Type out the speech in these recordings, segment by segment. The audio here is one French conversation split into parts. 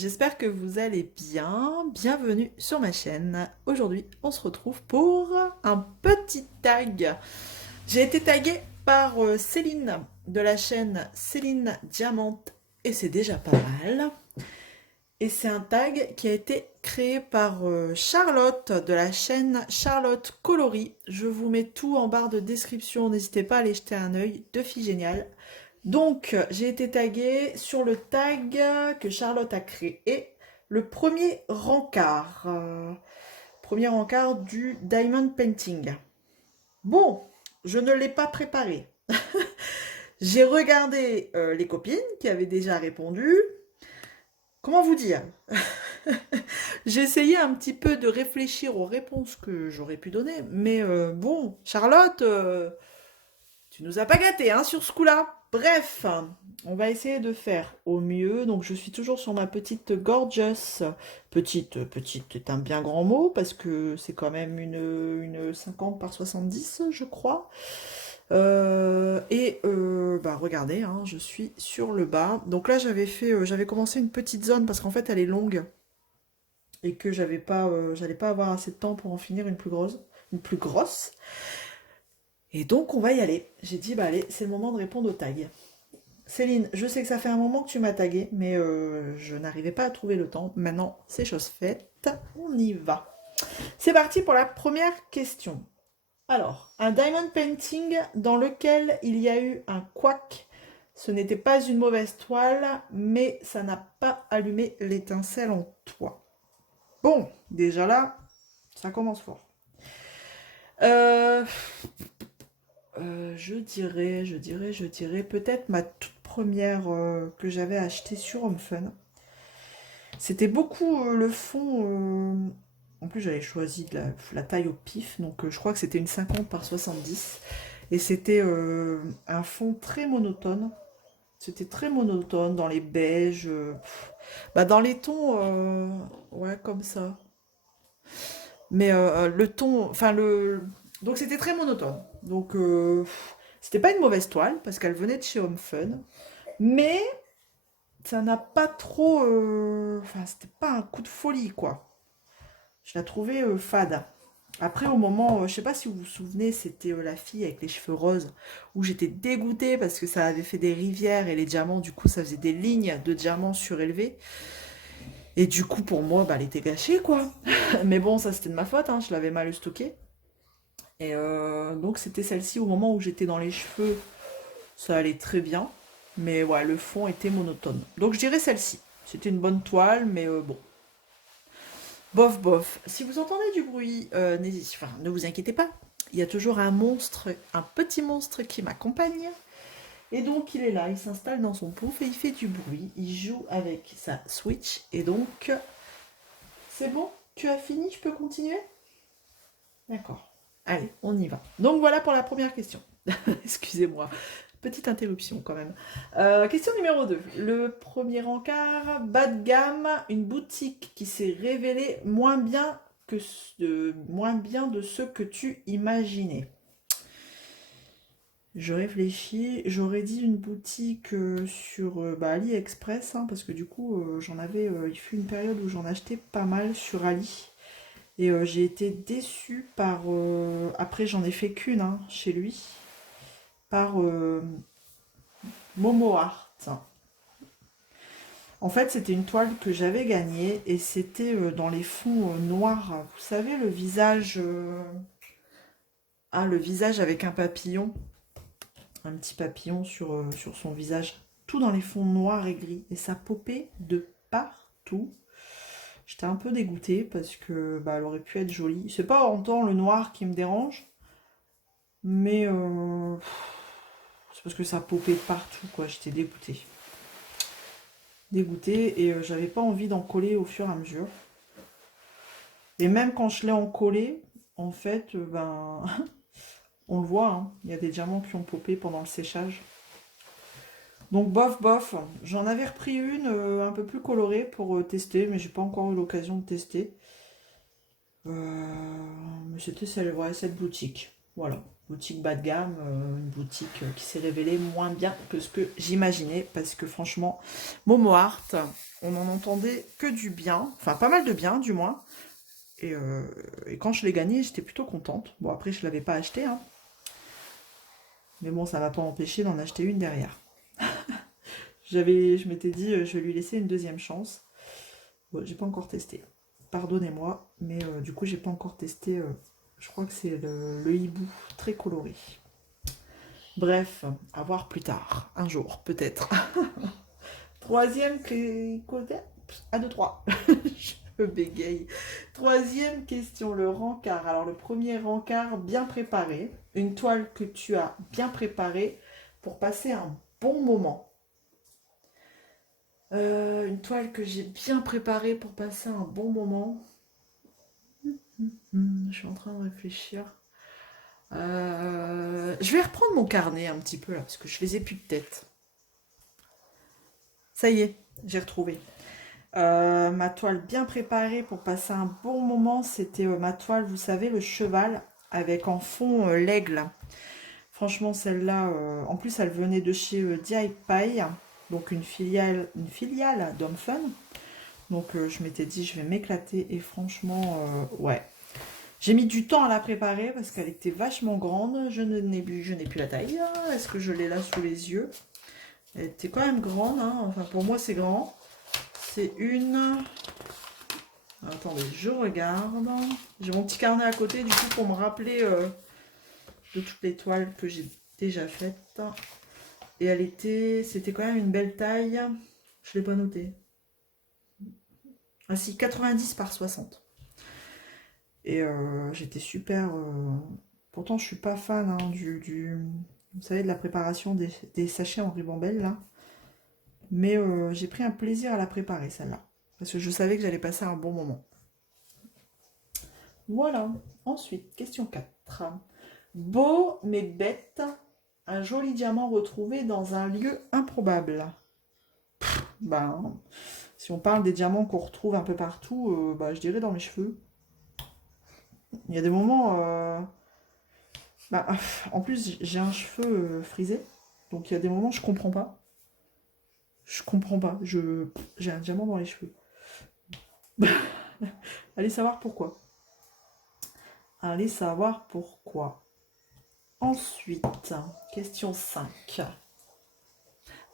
j'espère que vous allez bien. Bienvenue sur ma chaîne. Aujourd'hui, on se retrouve pour un petit tag. J'ai été taguée par Céline de la chaîne Céline Diamante et c'est déjà pas mal. Et c'est un tag qui a été créé par Charlotte de la chaîne Charlotte Coloris. Je vous mets tout en barre de description, n'hésitez pas à aller jeter un œil, deux filles géniales. Donc, j'ai été taguée sur le tag que Charlotte a créé, le premier rencard. Premier rencard du Diamond Painting. Bon, je ne l'ai pas préparé. J'ai regardé les copines qui avaient déjà répondu. Comment vous dire? J'ai essayé un petit peu de réfléchir aux réponses que j'aurais pu donner, mais bon, Charlotte, tu nous as pas gâtés hein, sur ce coup-là. Bref, on va essayer de faire au mieux. Donc je suis toujours sur ma petite gorgeous. Petite est un bien grand mot parce que c'est quand même une 50 par 70, je crois. Bah regardez, hein, je suis sur le bas. Donc là j'avais commencé une petite zone parce qu'en fait elle est longue et que j'allais pas avoir assez de temps pour en finir une plus grosse. Et donc on va y aller. J'ai dit bah allez, c'est le moment de répondre au tag. Céline, je sais que ça fait un moment que tu m'as tagué, mais je n'arrivais pas à trouver le temps. Maintenant, c'est chose faite. On y va. C'est parti pour la première question. Alors, un diamond painting dans lequel il y a eu un couac. Ce n'était pas une mauvaise toile, mais ça n'a pas allumé l'étincelle en toi. Bon, déjà là, ça commence fort. Euh, je dirais peut-être ma toute première que j'avais achetée sur HomeFun. C'était beaucoup le fond. En plus, j'avais choisi la taille au pif, donc je crois que c'était une 50 par 70. Et c'était un fond très monotone. C'était très monotone dans les beiges, bah dans les tons, ouais, comme ça. Mais le ton, enfin le. Donc c'était très monotone. Donc c'était pas une mauvaise toile parce qu'elle venait de chez Home Fun. Mais ça n'a pas trop. Enfin, c'était pas un coup de folie quoi. Je la trouvais fade. Après, au moment, je sais pas si vous vous souvenez, c'était la fille avec les cheveux roses, où j'étais dégoûtée parce que ça avait fait des rivières et les diamants, du coup, ça faisait des lignes de diamants surélevés. Et du coup, pour moi, bah, elle était gâchée, quoi. Mais bon, ça, c'était de ma faute, hein, je l'avais mal stockée. Et donc, c'était celle-ci au moment où j'étais dans les cheveux, ça allait très bien. Mais ouais, le fond était monotone. Donc, je dirais celle-ci. C'était une bonne toile, mais bon. Bof, bof. Si vous entendez du bruit, enfin, ne vous inquiétez pas. Il y a toujours un monstre, un petit monstre qui m'accompagne. Et donc, il est là, il s'installe dans son pouf et il fait du bruit. Il joue avec sa Switch. Et donc, c'est bon? Tu as fini? Je peux continuer? D'accord. Allez, on y va. Donc, voilà pour la première question. Excusez-moi. Petite interruption quand même. Question numéro 2. Le premier encart, bas de gamme, une boutique qui s'est révélée moins bien de ce que tu imaginais. Je réfléchis, j'aurais dit une boutique sur AliExpress, hein, parce que du coup il fut une période où j'en achetais pas mal sur Ali. Et j'ai été déçue par... après j'en ai fait qu'une hein, chez lui, par Momo Art. En fait, c'était une toile que j'avais gagnée et c'était dans les fonds noirs. Vous savez, le visage. Ah, le visage avec un papillon. Un petit papillon sur son visage. Tout dans les fonds noirs et gris. Et ça popait de partout. J'étais un peu dégoûtée parce que bah, elle aurait pu être jolie. C'est pas en temps le noir qui me dérange. Mais c'est parce que ça popait partout, quoi. J'étais dégoûtée. Dégoûtée et j'avais pas envie d'en coller au fur et à mesure. Et même quand je l'ai encollé, en fait, ben, on le voit, hein, il y a des diamants qui ont popé pendant le séchage. Donc bof, bof. J'en avais repris une un peu plus colorée pour tester, mais j'ai pas encore eu l'occasion de tester. Mais c'était celle, ouais, cette boutique. Voilà, boutique bas de gamme, une boutique qui s'est révélée moins bien que ce que j'imaginais, parce que franchement, Momo Art, on n'en entendait que du bien, enfin pas mal de bien du moins, et quand je l'ai gagné, j'étais plutôt contente. Bon, après, je ne l'avais pas acheté, hein, mais bon, ça ne m'a pas empêché d'en acheter une derrière. Je m'étais dit, je vais lui laisser une deuxième chance. Bon, j'ai pas encore testé. Pardonnez-moi, mais du coup, j'ai pas encore testé. Je crois que c'est le hibou très coloré. Bref, à voir plus tard, un jour, peut-être. Troisième côté. À 2, 3. Je bégaye. Troisième question, le rencard. Alors, le premier rencard bien préparé. Une toile que tu as bien préparée pour passer un bon moment. Une toile que j'ai bien préparée pour passer un bon moment. Je suis en train de réfléchir. Je vais reprendre mon carnet un petit peu là, parce que je les ai plus de tête. Ça y est, j'ai retrouvé. Ma toile bien préparée pour passer un bon moment, c'était ma toile, vous savez, le cheval, avec en fond l'aigle. Franchement, celle-là, en plus, elle venait de chez DI Pie, donc une filiale d'Homme Fun. Donc, je m'étais dit, je vais m'éclater, et franchement, ouais. J'ai mis du temps à la préparer parce qu'elle était vachement grande. Je n'ai plus la taille. Est-ce que je l'ai là sous les yeux? Elle était quand même grande, hein. Enfin, pour moi, c'est grand. C'est une... Attendez, je regarde. J'ai mon petit carnet à côté, du coup, pour me rappeler de toutes les toiles que j'ai déjà faites. Et c'était quand même une belle taille. Je ne l'ai pas noté. Ah si, 90 par 60. Et j'étais super... Pourtant, je suis pas fan hein, vous savez, de la préparation des sachets en ribambelle, là. Mais j'ai pris un plaisir à la préparer, celle-là. Parce que je savais que j'allais passer un bon moment. Voilà. Ensuite, question 4. Beau mais bête, un joli diamant retrouvé dans un lieu improbable. Ben, si on parle des diamants qu'on retrouve un peu partout, bah, je dirais dans mes cheveux. Il y a des moments... bah, en plus, j'ai un cheveu frisé. Donc il y a des moments, je comprends pas. Je comprends pas. J'ai un diamant dans les cheveux. Allez savoir pourquoi. Allez savoir pourquoi. Ensuite, question 5.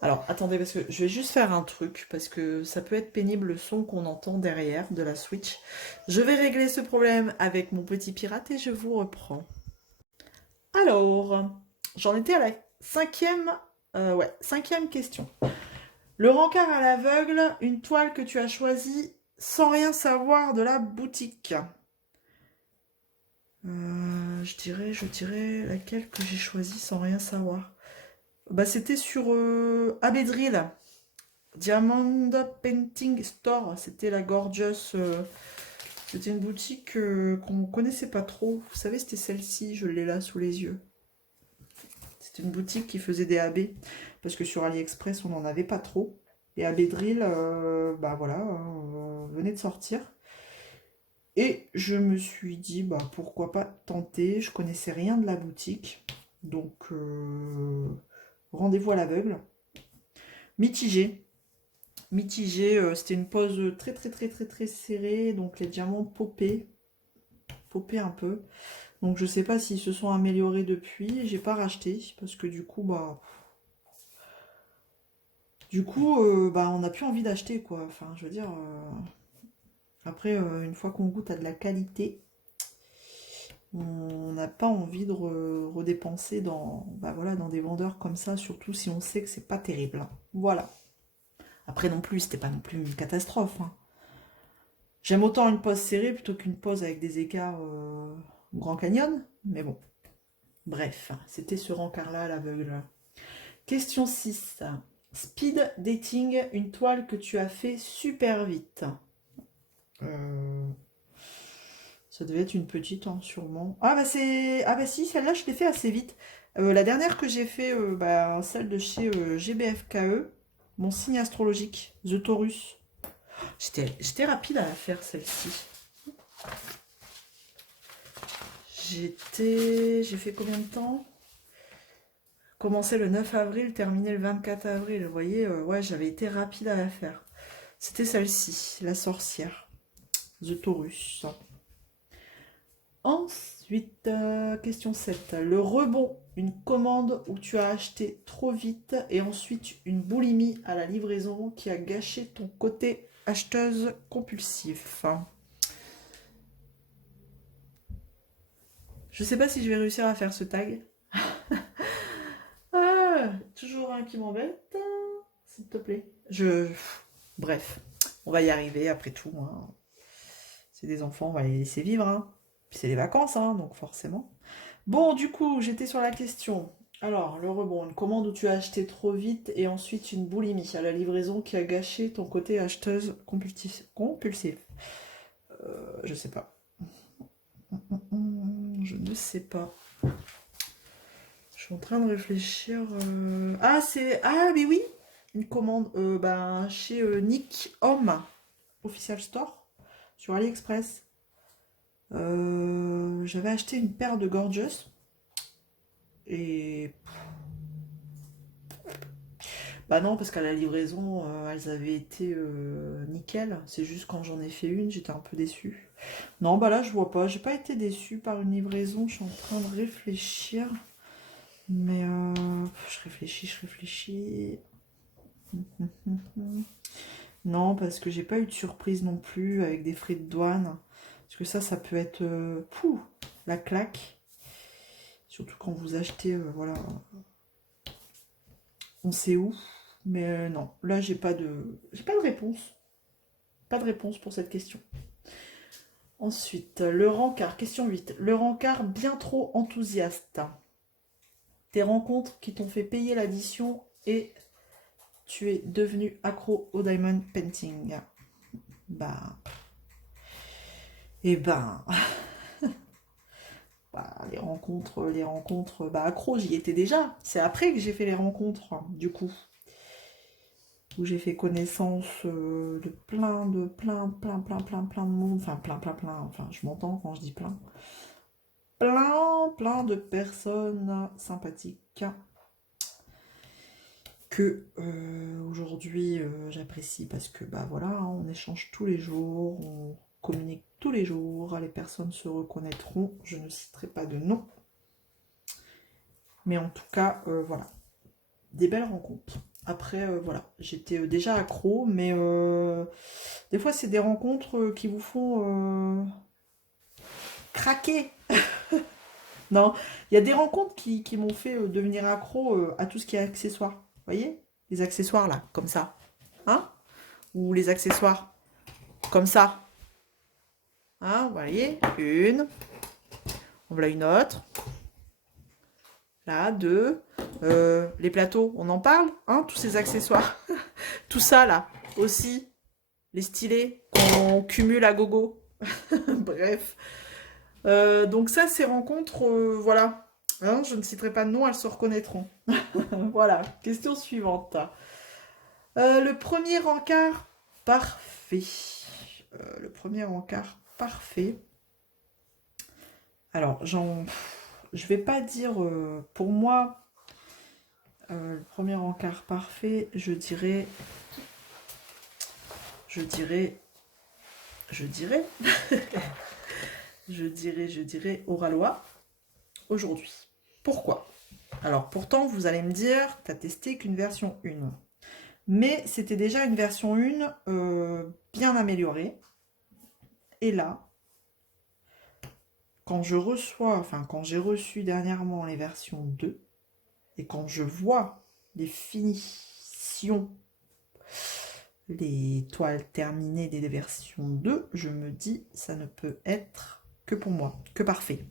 Alors, attendez, parce que je vais juste faire un truc, parce que ça peut être pénible le son qu'on entend derrière de la Switch. Je vais régler ce problème avec mon petit pirate et je vous reprends. Alors, j'en étais à la cinquième question. Le rencard à l'aveugle, une toile que tu as choisie sans rien savoir de la boutique. Je dirais laquelle que j'ai choisie sans rien savoir. Bah, c'était sur Abedril, Diamond Painting Store. C'était la Gorgeous. C'était une boutique qu'on connaissait pas trop. Vous savez, c'était celle-ci, je l'ai là sous les yeux. C'était une boutique qui faisait des AB. Parce que sur AliExpress, on n'en avait pas trop. Et Abedril, bah voilà, venait de sortir. Et je me suis dit, bah pourquoi pas tenter. Je connaissais rien de la boutique. Donc, rendez-vous à l'aveugle. Mitigé. Mitigé, c'était une pose très très très très très serrée. Donc les diamants popaient un peu. Donc je sais pas s'ils se sont améliorés depuis. J'ai pas racheté parce que du coup, bah... bah, on n'a plus envie d'acheter, quoi. Enfin, je veux dire... Après, une fois qu'on goûte à de la qualité, on n'a pas envie de redépenser bah voilà, dans des vendeurs comme ça, surtout si on sait que c'est pas terrible, hein. Voilà. Après non plus, c'était pas non plus une catastrophe, hein. J'aime autant une pose serrée plutôt qu'une pose avec des écarts au Grand Canyon, mais bon. Bref, c'était ce rencard-là à l'aveugle. Question 6. Speed dating, une toile que tu as fait super vite. Ça devait être une petite, hein, sûrement. Ah bah si, celle-là, je l'ai fait assez vite. La dernière que j'ai fait, bah, celle de chez GBFKE, mon signe astrologique, The Taurus. J'étais rapide à la faire, celle-ci. j'ai fait combien de temps? Commencé le 9 avril, terminé le 24 avril. Vous voyez, ouais, j'avais été rapide à la faire. C'était celle-ci, la sorcière. The Taurus. Ensuite, question 7. Le rebond, une commande où tu as acheté trop vite et ensuite une boulimie à la livraison qui a gâché ton côté acheteuse compulsif. Je sais pas si je vais réussir à faire ce tag. Ah, toujours un qui m'embête. S'il te plaît. Bref, on va y arriver après tout. Hein. C'est des enfants, on va les laisser vivre. Hein. Puis c'est les vacances, hein, donc forcément. Bon, du coup, j'étais sur la question. Alors, le rebond, une commande où tu as acheté trop vite et ensuite une boulimie à la livraison qui a gâché ton côté acheteuse compulsive. Je sais pas. Je ne sais pas. Je suis en train de réfléchir. Ah, c'est. Ah, mais oui! Une commande chez Nick Home Official Store sur AliExpress. J'avais acheté une paire de Gorgeous et bah non parce qu'à la livraison elles avaient été nickel. C'est juste quand j'en ai fait une j'étais un peu déçue. Non bah là je vois pas. J'ai pas été déçue par une livraison. Je suis en train de réfléchir. Mais je réfléchis. Non parce que j'ai pas eu de surprise non plus avec des frais de douane. Parce que ça peut être la claque. Surtout quand vous achetez, voilà, on sait où. Mais non, là j'ai pas de réponse. Pas de réponse pour cette question. Ensuite, le rencard, question 8. Le rencard bien trop enthousiaste. Tes rencontres qui t'ont fait payer l'addition et tu es devenu accro au diamond painting. Bah. Et ben. Bah, les rencontres, bah accro, j'y étais déjà. C'est après que j'ai fait les rencontres, du coup. Où j'ai fait connaissance de plein de monde. Enfin, enfin, je m'entends quand je dis plein. Plein de personnes sympathiques que aujourd'hui j'apprécie parce que, bah voilà, hein, on échange tous les jours, on communique tous les jours, les personnes se reconnaîtront, je ne citerai pas de nom. Mais en tout cas, voilà, des belles rencontres. Après, voilà, j'étais déjà accro, mais des fois, c'est des rencontres qui vous font craquer. Non, il y a des rencontres qui m'ont fait devenir accro à tout ce qui est accessoires. Vous voyez? Les accessoires, là, comme ça. Hein? Ou les accessoires, comme ça. Hein? Vous voyez? Une. On voilà une autre. Là, deux. Les plateaux, on en parle? Hein? Tous ces accessoires. Tout ça, là, aussi. Les stylés qu'on cumule à gogo. Bref. Donc ça, ces rencontres, voilà. Hein, je ne citerai pas de nom, elles se reconnaîtront. Voilà. Question suivante. Le premier encart parfait. Le premier encart parfait. Alors, je vais pas dire pour moi le premier encart parfait, je dirais je dirais Oralois aujourd'hui. Pourquoi? Alors pourtant vous allez me dire, tu as testé qu'une version 1. Mais c'était déjà une version 1 bien améliorée. Et là, quand j'ai reçu dernièrement les versions 2, et quand je vois les finitions, les toiles terminées des versions 2, je me dis, ça ne peut être que pour moi, que parfait.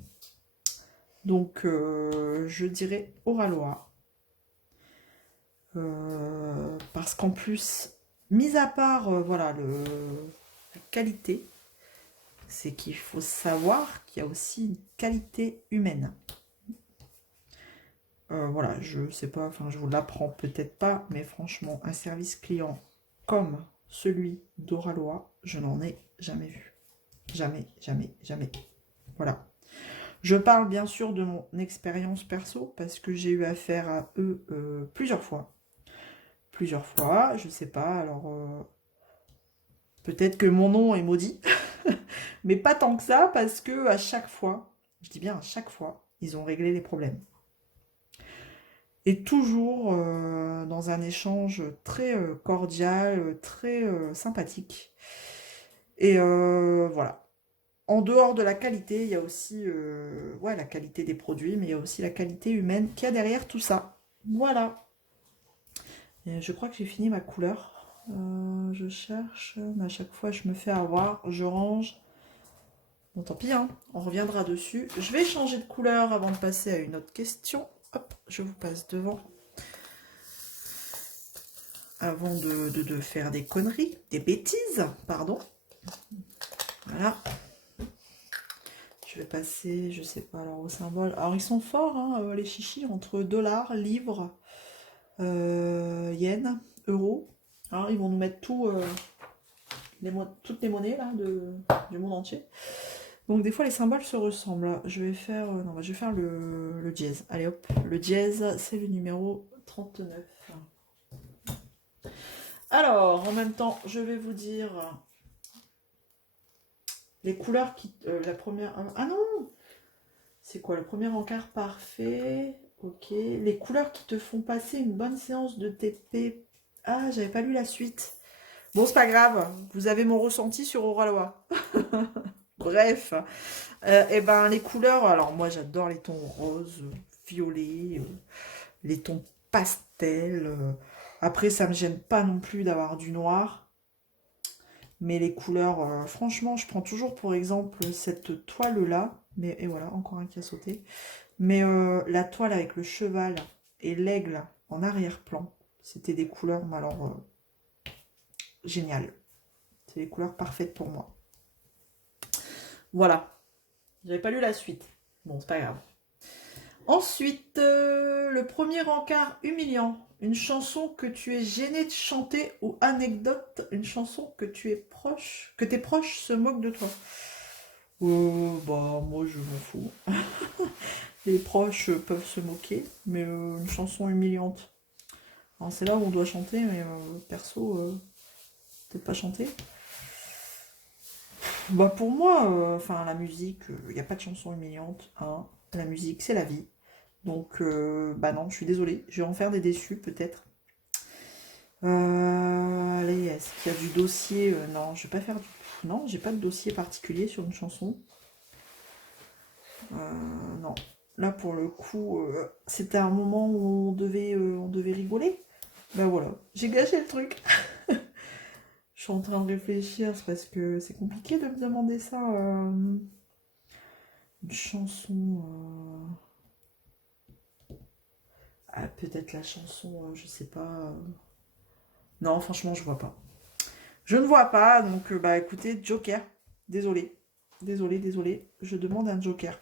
Donc, je dirais Oralois. Parce qu'en plus, mis à part voilà, la qualité, c'est qu'il faut savoir qu'il y a aussi une qualité humaine. Voilà, je sais pas, enfin je vous l'apprends peut-être pas, mais franchement, un service client comme celui d'Oralois, je n'en ai jamais vu. Jamais. Voilà. Je parle bien sûr de mon expérience perso, parce que j'ai eu affaire à eux plusieurs fois. Plusieurs fois, je sais pas, alors peut-être que mon nom est maudit, mais pas tant que ça, parce que à chaque fois, je dis bien à chaque fois, ils ont réglé les problèmes. Et toujours dans un échange très cordial, très sympathique. Et voilà. En dehors de la qualité, il y a aussi ouais, la qualité des produits, mais il y a aussi la qualité humaine qu'il y a derrière tout ça. Voilà. Et je crois que j'ai fini ma couleur. Je cherche, mais à chaque fois je me fais avoir, je range. Bon, tant pis, hein, on reviendra dessus. Je vais changer de couleur avant de passer à une autre question. Hop, je vous passe devant. Avant de faire des conneries, des bêtises, pardon. Voilà. Je vais passer, je sais pas, alors au symbole. Alors ils sont forts, hein, les chichis, entre dollars, livres, yens, euros. Alors ils vont nous mettre tout, toutes les monnaies là, du monde entier. Donc des fois les symboles se ressemblent. Je vais faire, non, je vais faire le dièse. Allez hop, le dièse, c'est le numéro 39. Alors, en même temps, je vais vous dire les couleurs qui... la première... Ah non! C'est quoi le premier encart parfait? Ok. Les couleurs qui te font passer une bonne séance de TP. Ah, j'avais pas lu la suite. Bon, c'est pas grave. Vous avez mon ressenti sur Oralois. Bref. Et ben, les couleurs... Alors, moi, j'adore les tons roses, violets, les tons pastels. Après, ça me gêne pas non plus d'avoir du noir. Mais les couleurs, franchement, je prends toujours pour exemple cette toile-là. Mais, et voilà, encore un qui a sauté. Mais la toile avec le cheval et l'aigle en arrière-plan, c'était des couleurs, mais alors, géniales. C'est des couleurs parfaites pour moi. Voilà. J'avais pas lu la suite. Bon, c'est pas grave. Ensuite, le premier encart humiliant. Une chanson que tu es gêné de chanter ou anecdote. Une chanson que tu es proche, que tes proches se moquent de toi. Bah, moi, je m'en fous. Les proches peuvent se moquer, mais une chanson humiliante. Alors, c'est là où on doit chanter, mais perso, peut-être pas chanter. Bah, pour moi, enfin, la musique, il n'y a pas de chanson humiliante. Hein. La musique, c'est la vie. Donc, bah non, je suis désolée. Je vais en faire des déçus, peut-être. Allez, est-ce qu'il y a du dossier? Non, je vais pas faire du... Non, j'ai pas de dossier particulier sur une chanson. Non. Là, pour le coup, c'était un moment où on devait rigoler. Ben voilà, j'ai gâché le truc. Je suis en train de réfléchir, c'est parce que c'est compliqué de me demander ça. Une chanson... Ah, peut-être la chanson, je sais pas. Non, franchement, je vois pas. Je ne vois pas, donc bah écoutez, Joker. Désolé. Désolé, désolé. Je demande un Joker.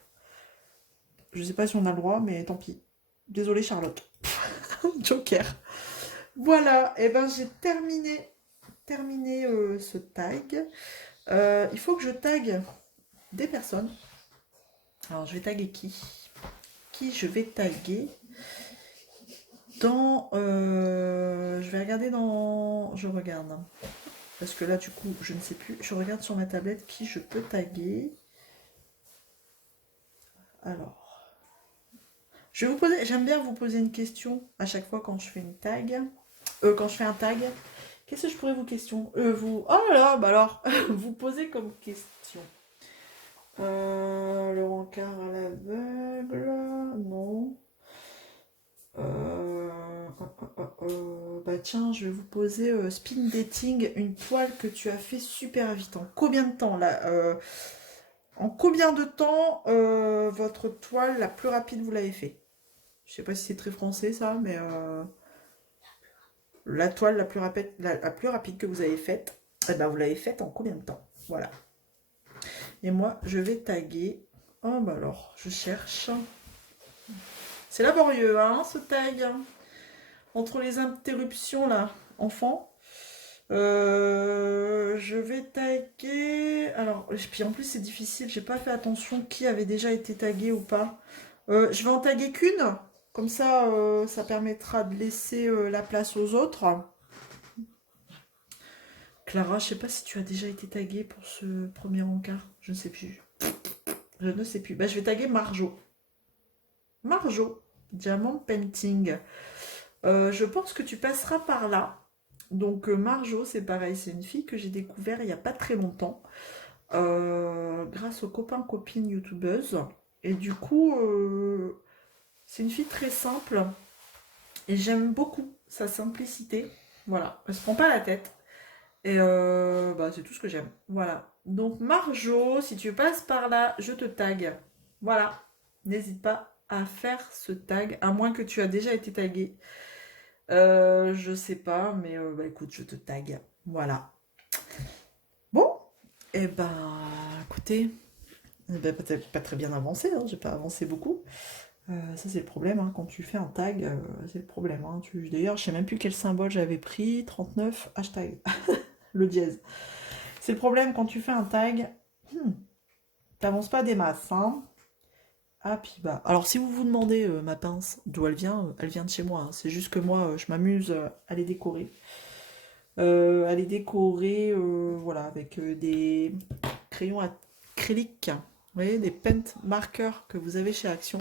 Je sais pas si on a le droit, mais tant pis. Désolé, Charlotte. Joker. Voilà, et ben j'ai terminé ce tag. Il faut que je tag des personnes. Alors je vais taguer qui? Qui je vais taguer dans... je vais regarder dans... Je regarde. Parce que là du coup je ne sais plus. Je regarde sur ma tablette qui je peux taguer. Alors... Je vais vous poser... J'aime bien vous poser une question à chaque fois quand je fais une tag. Quand je fais un tag. Qu'est-ce que je pourrais vous question vous... Oh là là, bah alors, vous posez comme question. Le rencard à l'aveugle, non. Bah tiens, je vais vous poser spin dating, une toile que tu as fait super vite. En combien de temps là En combien de temps votre toile la plus rapide vous l'avez fait? Je sais pas si c'est très français ça, mais la toile la plus rapide que vous avez faite, eh ben, vous l'avez faite en combien de temps? Voilà. Et moi, je vais taguer. Oh, bah alors, je cherche. C'est laborieux, hein, ce tag. Entre les interruptions, là, enfant. Je vais taguer. Alors, et puis en plus, c'est difficile. J'ai pas fait attention qui avait déjà été tagué ou pas. Je vais en taguer qu'une. Comme ça, ça permettra de laisser la place aux autres. Clara, je sais pas si tu as déjà été taguée pour ce premier encart. Je ne sais plus. Je ne sais plus. Bah, je vais taguer Marjo. Marjo, Diamond Painting. Je pense que tu passeras par là. Donc Marjo, c'est pareil, c'est une fille que j'ai découvert il n'y a pas très longtemps, grâce aux copains-copines youtubeuses. Et du coup, c'est une fille très simple et j'aime beaucoup sa simplicité. Voilà, elle se prend pas la tête. Et bah, c'est tout ce que j'aime. Voilà. Donc Marjo, si tu passes par là, je te tag. Voilà. N'hésite pas à faire ce tag, à moins que tu as déjà été tagué. Je sais pas, mais bah, écoute, je te tag. Voilà. Bon, et ben, écoutez, peut-être pas très bien avancé, hein, j'ai pas avancé beaucoup. Ça, c'est le problème, hein, quand tu fais un tag, c'est le problème. Hein, d'ailleurs, je sais même plus quel symbole j'avais pris, 39, hashtag, le dièse. C'est le problème quand tu fais un tag, t'avances pas des masses. Hein. Ah, puis bah. Alors, si vous vous demandez ma pince, d'où elle vient de chez moi. Hein. C'est juste que moi, je m'amuse à les décorer. Voilà, avec des crayons acryliques. Vous voyez, des paint markers que vous avez chez Action.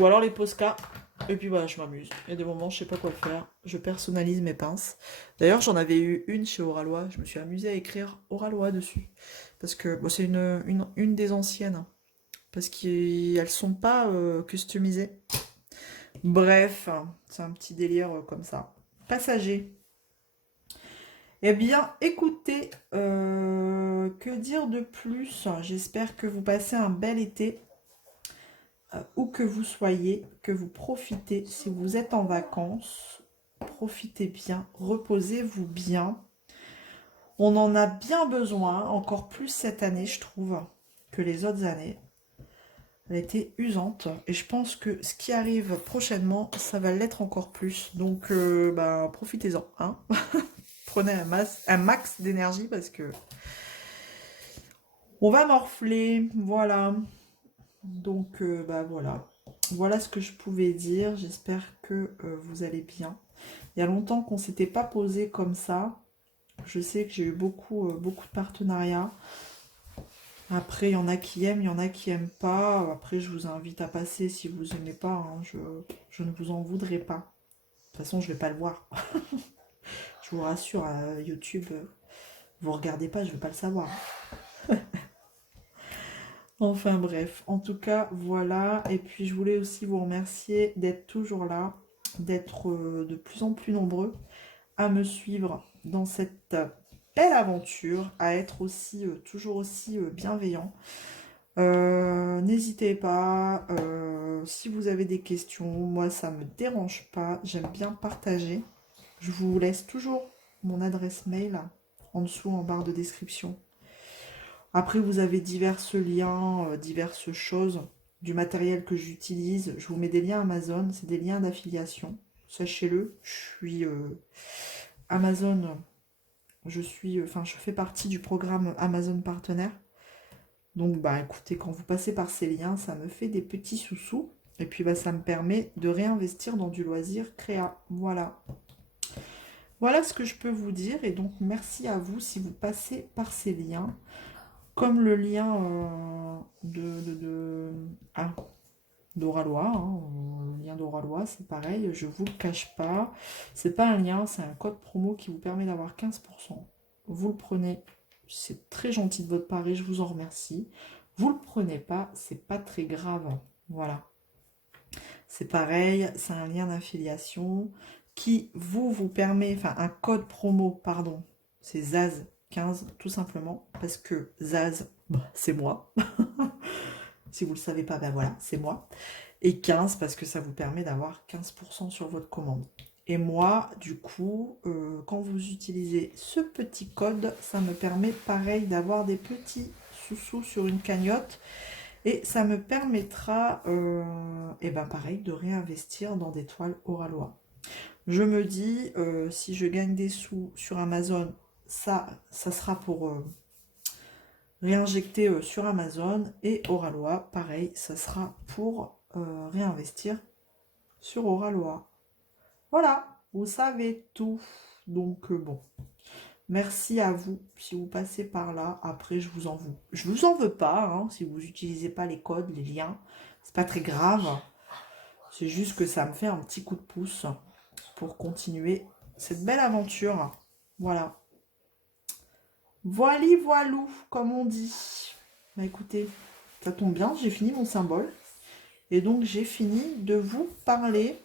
Ou alors les Posca. Et puis voilà, je m'amuse. Il y a des moments, je sais pas quoi faire. Je personnalise mes pinces. D'ailleurs, j'en avais eu une chez Oralois. Je me suis amusée à écrire Oralois dessus. Parce que bon, c'est une des anciennes. Parce qu'elles sont pas customisées. Bref, c'est un petit délire comme ça. Passager. Eh bien, écoutez, que dire de plus? J'espère que vous passez un bel été, où que vous soyez, que vous profitez. Si vous êtes en vacances, profitez bien, reposez-vous bien. On en a bien besoin, encore plus cette année, je trouve, que les autres années. Elle a été usante et je pense que ce qui arrive prochainement, ça va l'être encore plus. Donc, bah, profitez-en, hein. Prenez un max d'énergie parce que on va morfler, voilà. Donc, bah voilà. Voilà ce que je pouvais dire. J'espère que vous allez bien. Il y a longtemps qu'on ne s'était pas posé comme ça. Je sais que j'ai eu beaucoup de partenariats. Après, il y en a qui aiment, il y en a qui n'aiment pas. Après, je vous invite à passer si vous n'aimez pas. Hein. Je ne vous en voudrais pas. De toute façon, je ne vais pas le voir. Je vous rassure, YouTube, vous regardez pas, je ne veux pas le savoir. Enfin bref, en tout cas, voilà. Et puis, je voulais aussi vous remercier d'être toujours là, d'être de plus en plus nombreux à me suivre dans cette belle aventure, à être aussi toujours aussi bienveillant. N'hésitez pas, si vous avez des questions, moi ça me dérange pas, j'aime bien partager. Je vous laisse toujours mon adresse mail en dessous en barre de description. Après vous avez divers liens, diverses choses, du matériel que j'utilise. Je vous mets des liens Amazon, c'est des liens d'affiliation. Sachez-le, je suis Amazon, je fais partie du programme Amazon Partenaire. Donc, bah, écoutez, quand vous passez par ces liens, ça me fait des petits sous-sous. Et puis, bah, ça me permet de réinvestir dans du loisir créa. Voilà. Voilà ce que je peux vous dire. Et donc, merci à vous si vous passez par ces liens. Comme le lien d'Oralois. Hein. Le lien d'Oralois, c'est pareil. Je ne vous le cache pas. C'est pas un lien, c'est un code promo qui vous permet d'avoir 15%. Vous le prenez. C'est très gentil de votre part et je vous en remercie. Vous le prenez pas, c'est pas très grave. Voilà. C'est pareil, c'est un lien d'affiliation qui vous permet, enfin un code promo, pardon, c'est Zaz15 tout simplement, parce que Zaz, bah, c'est moi. Si vous ne le savez pas, ben voilà, c'est moi. Et 15 parce que ça vous permet d'avoir 15% sur votre commande. Et moi, du coup, quand vous utilisez ce petit code, ça me permet pareil d'avoir des petits sous-sous sur une cagnotte. Et ça me permettra, et ben pareil, de réinvestir dans des toiles Oralois. Je me dis, si je gagne des sous sur Amazon, ça sera pour réinjecter sur Amazon. Et Oralois, pareil, ça sera pour réinvestir sur Oralois. Voilà, vous savez tout. Donc bon, merci à vous si vous passez par là. Après, je vous en veux pas hein, si vous n'utilisez pas les codes, les liens. C'est pas très grave. C'est juste que ça me fait un petit coup de pouce pour continuer cette belle aventure. Voilà. Voili voilou, comme on dit. Bah écoutez, ça tombe bien, j'ai fini mon symbole. Et donc j'ai fini de vous parler.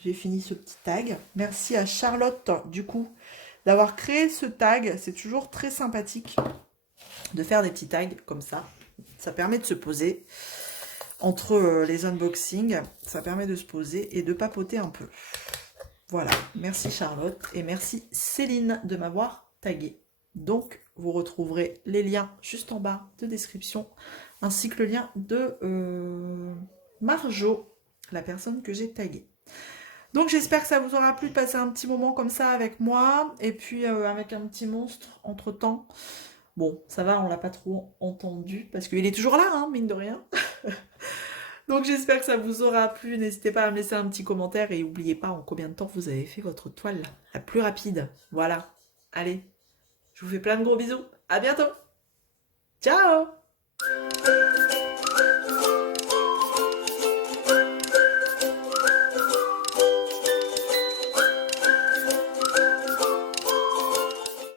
J'ai fini ce petit tag. Merci à Charlotte, du coup, d'avoir créé ce tag. C'est toujours très sympathique de faire des petits tags comme ça. Ça permet de se poser entre les unboxings. Ça permet de se poser et de papoter un peu. Voilà, merci Charlotte et merci Céline de m'avoir tagué. Donc, vous retrouverez les liens juste en bas de description, ainsi que le lien de Marjo, la personne que j'ai taguée. Donc, j'espère que ça vous aura plu de passer un petit moment comme ça avec moi, et puis avec un petit monstre entre-temps. Bon, ça va, on l'a pas trop entendu, parce qu'il est toujours là, hein, mine de rien. Donc j'espère que ça vous aura plu. N'hésitez pas à me laisser un petit commentaire et n'oubliez pas en combien de temps vous avez fait votre toile la plus rapide. Voilà. Allez, je vous fais plein de gros bisous. À bientôt. Ciao!